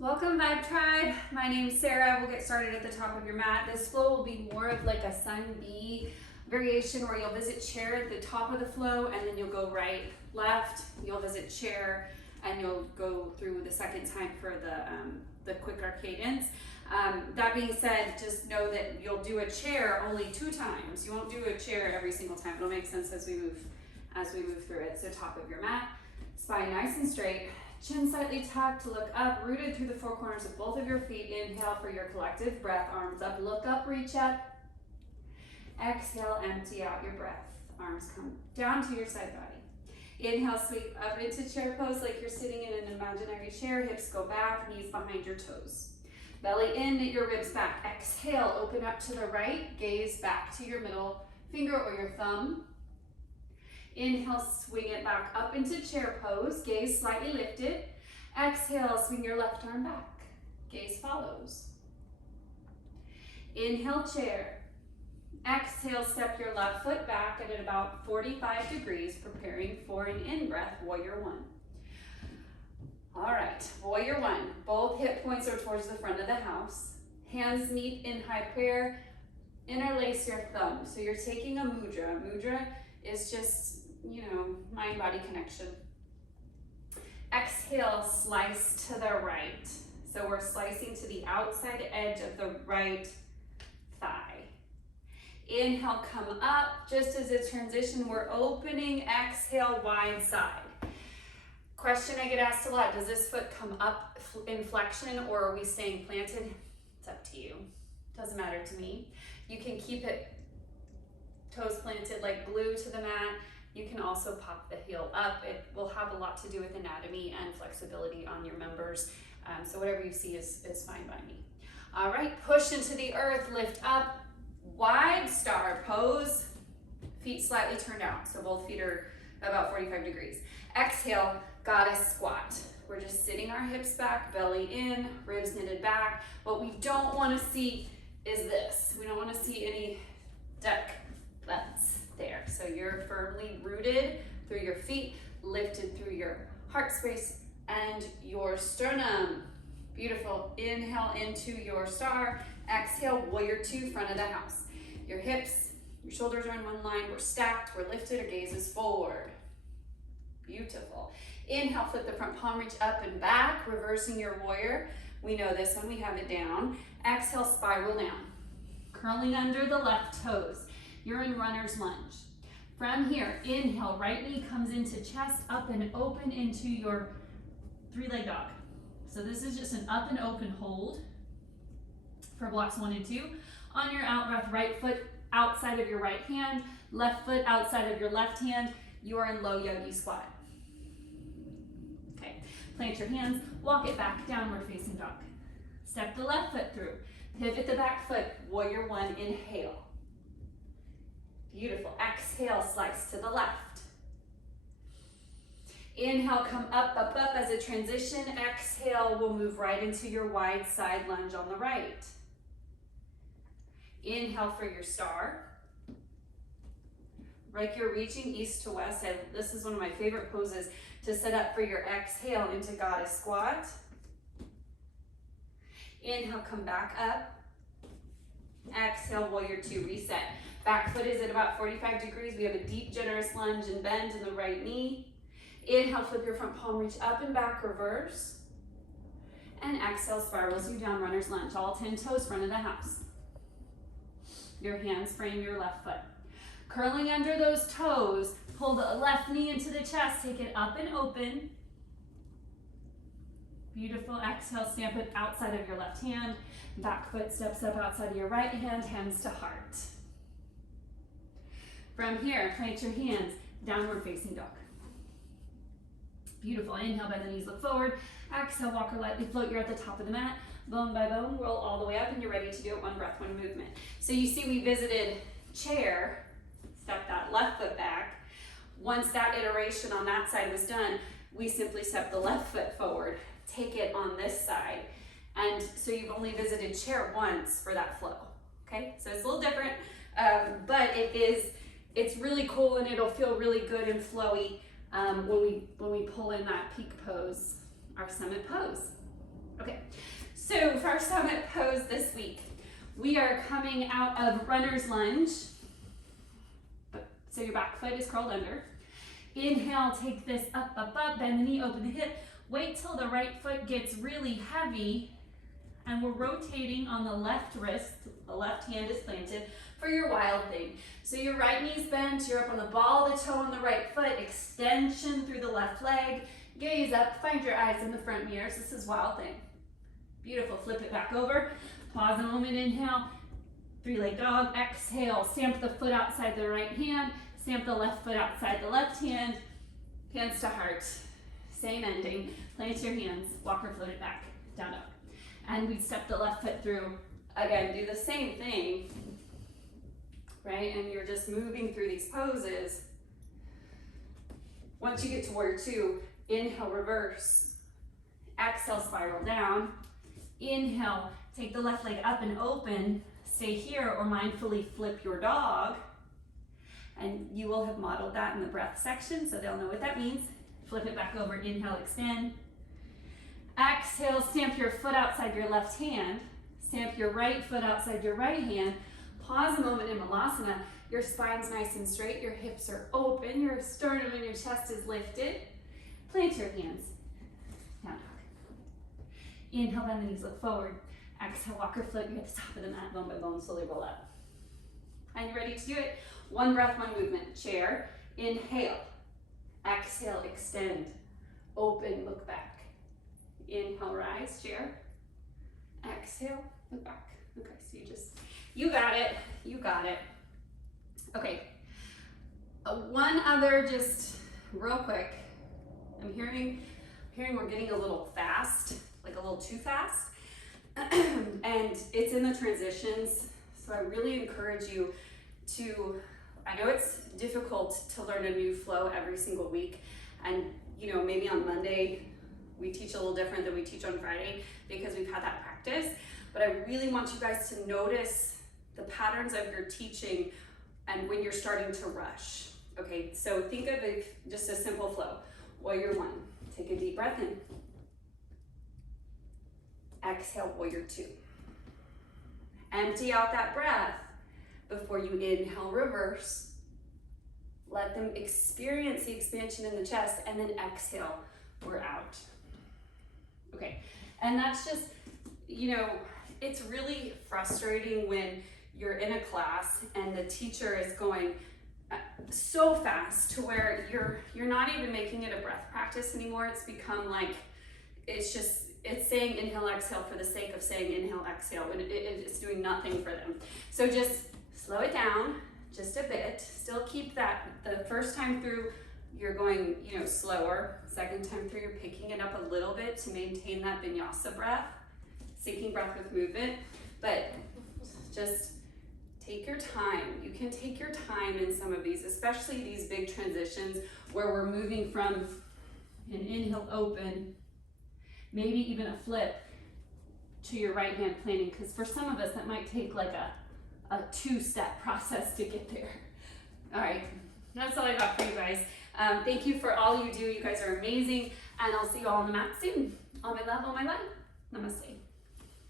Welcome Vibe Tribe. My name's Sarah. We'll get started at the top of your mat. This flow will be more of like a sun B variation where you'll visit chair at the top of the flow and then you'll go right, left, you'll visit chair, and you'll go through the second time for the quicker cadence. That being said, just know that you'll do a chair only 2 times. You won't do a chair every single time. It'll make sense as we move through it. So top of your mat, spine nice and straight. Chin slightly tucked, look up, rooted through the 4 corners of both of your feet. Inhale for your collective breath, arms up, look up, reach up. Exhale, empty out your breath. Arms come down to your side body. Inhale, sweep up into chair pose like you're sitting in an imaginary chair. Hips go back, knees behind your toes. Belly in, knit your ribs back. Exhale, open up to the right, gaze back to your middle finger or your thumb. Inhale, swing it back up into chair pose, gaze slightly lifted. Exhale, swing your left arm back, gaze follows. Inhale, chair. Exhale, step your left foot back at about 45 degrees, preparing for an in-breath, warrior 1. All right, warrior 1. Both hip points are towards the front of the house. Hands meet in high prayer. Interlace your thumbs. So you're taking a mudra. Mudra is just, mind-body connection. Exhale, slice to the right. So we're slicing to the outside edge of the right thigh. Inhale, come up. Just as a transition, we're opening. Exhale, wide side. Question I get asked a lot, does this foot come up in flexion or are we staying planted? It's up to you. Doesn't matter to me. You can keep it toes planted like glue to the mat. You can also pop the heel up. It will have a lot to do with anatomy and flexibility on your members. So whatever you see is fine by me. All right, push into the earth, lift up, wide star pose, feet slightly turned out. So both feet are about 45 degrees. Exhale, goddess squat. We're just sitting our hips back, belly in, ribs knitted back. What we don't want to see is this. We don't want to see any duck butts there. So you're firmly rooted through your feet, lifted through your heart space and your sternum. Beautiful. Inhale into your star. Exhale, warrior 2, front of the house. Your hips, your shoulders are in one line. We're stacked, we're lifted, our gaze is forward. Beautiful. Inhale, flip the front palm, reach up and back, reversing your warrior. We know this one, we have it down. Exhale, spiral down. Curling under the left toes. You're in runner's lunge. From here, inhale, right knee comes into chest, up and open into your 3-leg dog. So this is just an up and open hold for blocks 1 and 2. On your out breath, right foot outside of your right hand, left foot outside of your left hand. You are in low yogi squat. Okay, plant your hands, walk it back, downward facing dog. Step the left foot through, pivot the back foot, warrior 1, inhale. Beautiful. Exhale, slice to the left. Inhale, come up, up, up as a transition. Exhale, we'll move right into your wide side lunge on the right. Inhale for your star. Like you're reaching east to west. This is one of my favorite poses to set up for your exhale into goddess squat. Inhale, come back up. Exhale, warrior 2, reset. Back foot is at about 45 degrees. We have a deep, generous lunge and bend in the right knee. Inhale, flip your front palm, reach up and back, reverse. And exhale, spirals you down, runner's lunge. All 10 toes, front of the house. Your hands frame your left foot. Curling under those toes, pull the left knee into the chest, take it up and open. Beautiful. Exhale, stamp it outside of your left hand. Back foot steps up outside of your right hand, hands to heart. From here, plant your hands, downward facing dog. Beautiful. Inhale, bend the knees, look forward. Exhale, walk or lightly float. You're at the top of the mat. Bone by bone, roll all the way up, and you're ready to do it 1 breath, 1 movement. So you see we visited chair, step that left foot back. Once that iteration on that side was done, we simply step the left foot forward, take it on this side. And so you've only visited chair once for that flow, okay? So it's a little different, but it's really cool and it'll feel really good and flowy when we pull in that peak pose, our summit pose. Okay, so for our summit pose this week, we are coming out of runner's lunge. So your back foot is curled under. Inhale, take this up, up, up, bend the knee, open the hip. Wait till the right foot gets really heavy, and we're rotating on the left wrist. The left hand is planted for your wild thing. So your right knee's bent, you're up on the ball of the toe on the right foot, extension through the left leg, gaze up, find your eyes in the front mirrors. This is wild thing. Beautiful, flip it back over. Pause a moment, inhale, three-leg dog, exhale, stamp the foot outside the right hand, stamp the left foot outside the left hand, hands to heart, same ending, plant your hands, walk or float it back, down dog. And we step the left foot through, again, do the same thing, right? And you're just moving through these poses. Once you get to warrior two, inhale, reverse, exhale, spiral down, inhale, take the left leg up and open, stay here or mindfully flip your dog. And you will have modeled that in the breath section, so they'll know what that means. Flip it back over, inhale, extend. Exhale, stamp your foot outside your left hand. Stamp your right foot outside your right hand. Pause a moment in Malasana. Your spine's nice and straight, your hips are open, your sternum and your chest is lifted. Plant your hands, down dog. Inhale, bend the knees, look forward. Exhale, walk or float, you're at the top of the mat, bone by bone, slowly roll up. And you're ready to do it? One breath, one movement. Chair, inhale. Exhale, extend. Open, look back. Inhale, rise, chair. Exhale, look back. Okay, so you got it, you got it. Okay, one other, just real quick. I'm hearing we're getting a little fast, like a little too fast. And it's in the transitions, so I really encourage you to, I know it's difficult to learn a new flow every single week, and you know, maybe on Monday we teach a little different than we teach on Friday because we've had that practice, but I really want you guys to notice the patterns of your teaching and when you're starting to rush. Okay, so think of it just a simple flow. Warrior one, take a deep breath in. Exhale, warrior two. Empty out that breath before you inhale, reverse. Let them experience the expansion in the chest, and then exhale, we're out. Okay, and that's just, you know, it's really frustrating when you're in a class and the teacher is going so fast to where you're not even making it a breath practice anymore. It's become like, it's saying inhale, exhale for the sake of saying inhale, exhale, and it's doing nothing for them. So just slow it down just a bit. Still keep that, the first time through, you're going, you know, slower. Second time through, you're picking it up a little bit to maintain that vinyasa breath, sinking breath with movement, but just take your time. You can take your time in some of these, especially these big transitions where we're moving from an inhale, open, maybe even a flip to your right hand planting, because for some of us that might take like a two-step process to get there. All right, that's all I got for you guys. Thank you for all you do. You guys are amazing, and I'll see you all on the mat soon. All my love, all my light. Namaste.